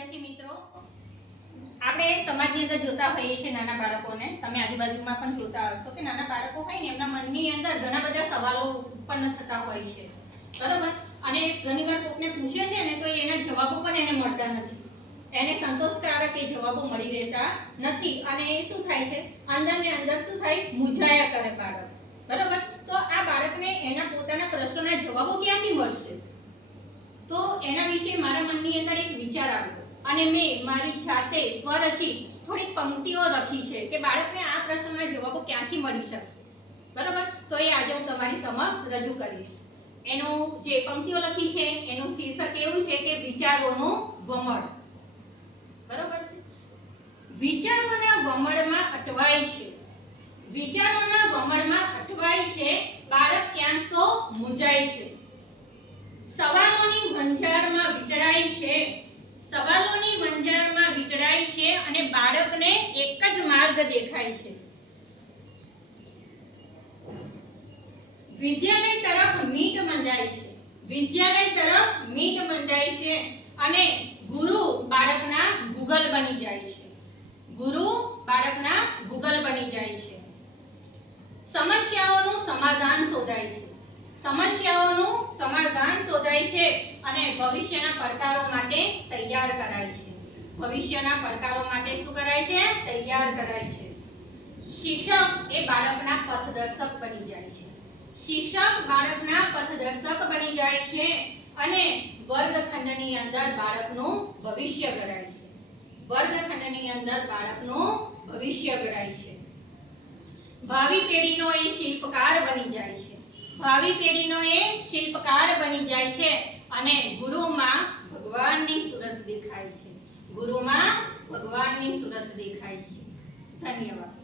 વિદ્યાર્થી મિત્રો, આપણે સમાજની અંદર જોતા હોઈએ છીએ નાના બાળકોને. તમે આજુબાજુમાં પણ જોતા હશો કે નાના બાળકો હોય ને, એમના મનની અંદર ઘણા બધા સવાલો ઉત્પન્ન થતા હોય છે. બરાબર? અને ઘણી વાર કોકને પૂછે છે ને, તો એના જવાબો પણ એને મળતા નથી. એને સંતોષકારક એ જવાબો મળી રહેતા નથી. અને એ શું થાય છે? અંદર ને અંદર શું થાય? મૂંઝાયા કરે બાળક. બરોબર? તો આ બાળકને એના પોતાના પ્રશ્નોના જવાબો ક્યાંથી મળશે? તો એના વિશે મારા મનની અંદર એક વિચાર આવ્યો. અને મેં મારી જાતે સ્વરચિત થોડીક પંક્તિઓ લખી છે કે બાળકને આ પ્રશ્નના જવાબો ક્યાંથી મળી શકશે? બરાબર? તો એ આજે હું તમારી સમક્ષ રજૂ કરીશ. એનું જે પંક્તિઓ લખી છે, એનું શીર્ષક એવું છે કે વિચારોનું વમળ. બરોબર છે? વિચારોના વમળમાં અટવાય છે. વિચારોના વમળમાં અટવાય છે, બાળક ક્યાંક તો મૂંઝાય છે. સવાલોની વંજારમાં વીંટળાય છે સવાલોની વંજારમાં વીંટળાય છે અને બાળકને એક જ દેખાય છે. વિદ્યાલય તરફ મીટ મંડાય છે. વિદ્યાલય તરફ મીટ મંડાય છે અને ગુરુ બાળકના ગૂગલ બની જાય છે. ગુરુ બાળકના ગૂગલ બની જાય છે. સમસ્યાઓનું સમાધાન શોધાય છે. સમસ્યાઓનું સમાધાન શોધાય છે અને ભવિષ્યના પડકારો માટે તૈયાર કરાય છે. ભવિષ્યના પડકારો માટે શું કરાય છે? તૈયાર કરાય છે. શિક્ષક એ બાળકના પથદર્શક બની જાય છે. શિક્ષક બાળકના પથદર્શક બની જાય છે અને વર્ગખંડની અંદર બાળકનું ભવિષ્ય ઘડાય છે. વર્ગખંડની અંદર બાળકનું ભવિષ્ય ઘડાય છે. ભાવિ પેઢીનો એ શિલ્પકાર બની જાય છે. ભાવિ પેઢીનો એ શિલ્પકાર બની જાય છે અને ગુરુમાં ભગવાનની સુરત દેખાય છે. ગુરુમાં ભગવાનની સુરત દેખાય છે. ધન્યવાદ.